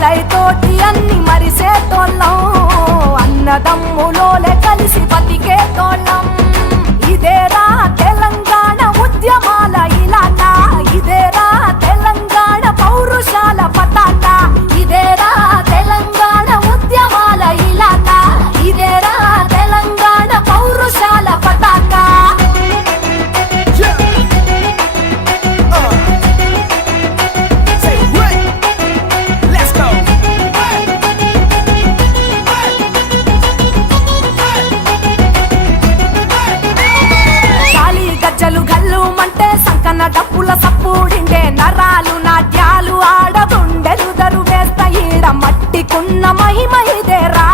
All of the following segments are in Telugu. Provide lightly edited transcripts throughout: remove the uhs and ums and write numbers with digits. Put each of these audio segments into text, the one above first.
ఆకలైతోటి అన్ని మరిసేటోళ్ళం, అన్నదమ్ములోలే కలిసి బతికేటోళ్ళం. ఇదేరా తెలంగాణ ఉద్యమాల ఇలాట, ఇదేరా తెలంగాణ పౌరుషాల పతాక, ఇదేరా తెలంగాణ ఉద్యమాల ఇలాట, ఇదేరా తెలంగాణ పౌరుషాల పతాక. గల్లుమంటే సంకన డప్పుల సప్పుడిండే, నరాలు నాట్యాలు ఆడగుండెలు దరువేస్త ఈడ మట్టికున్న మహిమ ఇదేరా.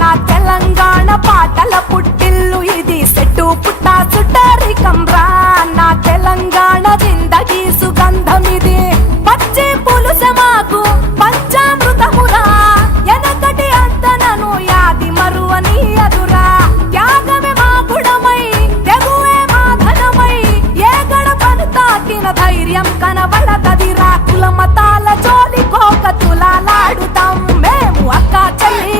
నా తెలంగాణ పాటల పుట్టిల్లు ఇది, సెట్టు పుట్ట సుట్టరికం రా. నా తెలంగాణ జిందగీ సుగంధం ఇది, పచ్చి పులుసె మాకు పంచామృతమురా. ఎనకటి అంతనను యాది మరువని ఎదురా, త్యాగమే మా గుణమై తెగువే మా ధనమై, ఏ గడపను తాకిన ధైర్యం కనబడతదిరా. కుల మతాల జోలి కోక తులాలాడుతాం మేము, అక్క చెల్లి